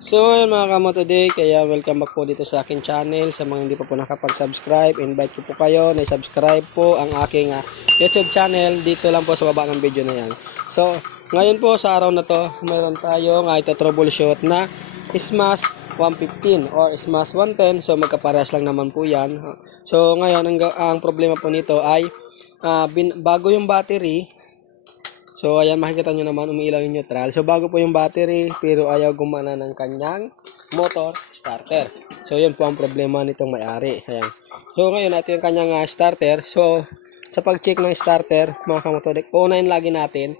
So ayun mga kamotoday, kaya welcome back po dito sa akin channel. Sa mga hindi pa po nakapag-subscribe, invite ko po kayo na subscribe po ang aking YouTube channel. Dito lang po sa baba ng video na yan. So ngayon po sa araw na to, mayroon tayong ito troubleshoot na Smash 115 or Smash 110. So magkaparehas lang naman po yan. So ngayon ang problema po nito ay bago yung battery. So ayan, makikita nyo naman umiilaw yung neutral. So bago po yung battery pero ayaw gumana ng kanyang motor starter. So yun po ang problema nitong may-ari. Ayan. So ngayon ito yung kanyang starter. So sa pag-check ng starter mga kamotodik, unahin lagi natin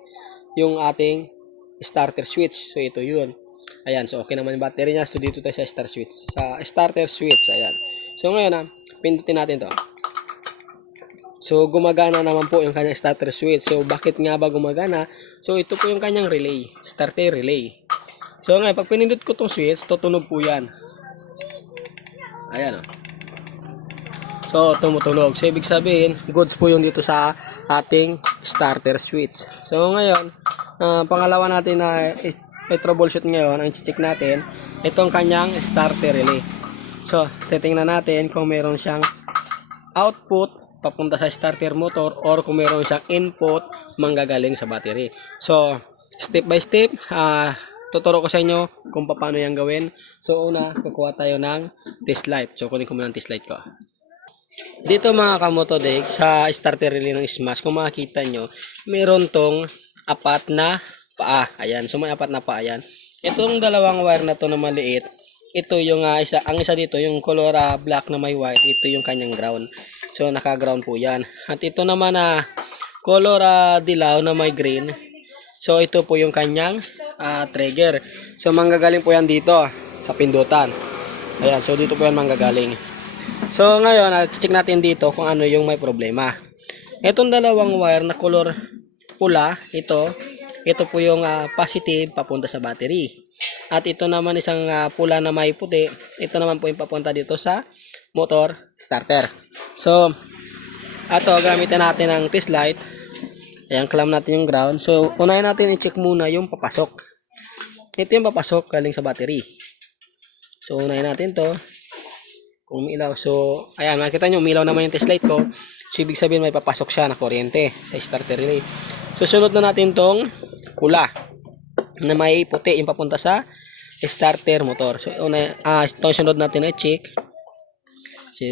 yung ating starter switch. So ito yun. Ayan, so okay naman yung battery niya. So dito tayo sa starter switch. Ayan. So ngayon pindutin natin to. So gumagana naman po yung kanyang starter switch. So bakit nga ba gumagana? So ito po yung kanyang relay, starter relay. So ngayon pag pinindot ko tong switch, tutunog po yan. Ayan o. So tumutunog. So ibig sabihin, goods po yung dito sa ating starter switch. So ngayon, pangalawa natin na i-troubleshoot ngayon, ang i-check natin, itong kanyang starter relay. So titingnan natin kung meron siyang output papunta sa starter motor or kung meron siyang input manggagaling sa battery. So, step by step, tuturo ko sa inyo kung paano yan gawin. So, una, kukuha tayo ng test light. So, kunin ko muna ang test light ko. Dito mga kamotodik, sa starter relay ng Smash, kung makikita nyo, meron tong apat na paa. Ayan, so may apat na paa yan. Itong dalawang wire na to na maliit, ito yung ang isa dito, yung color black na may white, ito yung kanyang ground. So naka-ground po yan. At ito naman na color dilaw na may green. So ito po yung kanyang trigger. So manggagaling po yan dito sa pindutan. Ayan, so dito po yan manggagaling. So ngayon, check natin dito kung ano yung may problema. Itong dalawang wire na color pula, ito po yung positive papunta sa battery. At ito naman isang pula na may puti, ito naman po yung papunta dito sa motor starter. So, ato gamitin natin ang test light. Ayan, clamp natin yung ground. So, unahin natin i-check muna yung papasok. Ito yung papasok galing sa battery. So, unahin natin to. Kung umilaw. So, ayan, makikita nyo, umilaw naman yung test light ko. So, ibig sabihin may papasok siya na kuryente sa starter relay. So, sunod na natin tong pula na may puti yung papunta sa starter motor. So, itong sunod natin na i-check. So,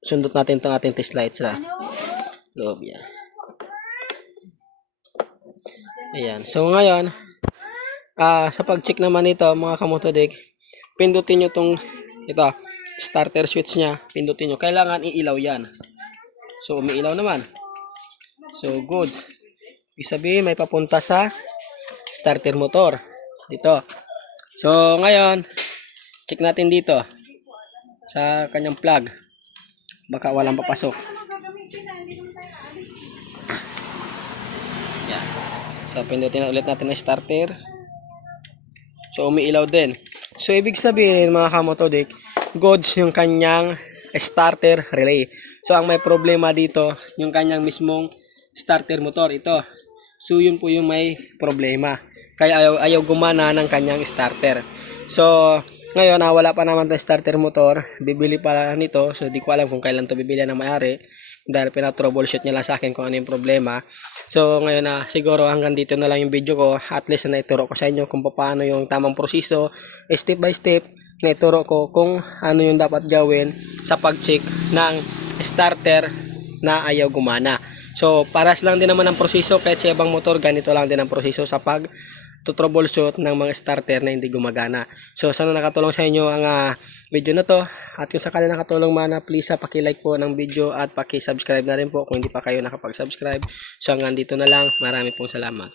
sundot natin itong ating test light sa loob yan. Ayan. So ngayon, sa pag-check naman ito mga kamotodik, pindutin nyo itong starter switch nya. Pindutin nyo. Kailangan iilaw yan. So umiilaw naman. So goods. Ibig sabihin may papunta sa starter motor. Dito. So ngayon, check natin dito sa kanyang plug. Baka walang papasok. Yan. So, pindutin ulit natin ang starter. So, umiilaw din. So, ibig sabihin mga kamotodik, goods yung kanyang starter relay. So, ang may problema dito, yung kanyang mismong starter motor. Ito. So, yun po yung may problema. Kaya ayaw gumana ng kanyang starter. So, ngayon, wala pa naman ng starter motor. Bibili pa nito. So, di ko alam kung kailan to bibili ng may-ari. Dahil pinatroubleshoot niya lang sa akin kung ano yung problema. So, ngayon siguro hanggang dito na lang yung video ko. At least na ituro ko sa inyo kung paano yung tamang proseso. Step by step, na ituro ko kung ano yung dapat gawin sa pag-check ng starter na ayaw gumana. So, paras lang din naman ang proseso. Kahit sa ibang motor, ganito lang din ang proseso sa troubleshoot ng mga starter na hindi gumagana. So sana nakatulong sa inyo ang video na to. At kung sakali nakatulong man, please paki-like po ng video at paki-subscribe na rin po kung hindi pa kayo nakapag-subscribe. So hanggang dito na lang. Marami pong salamat.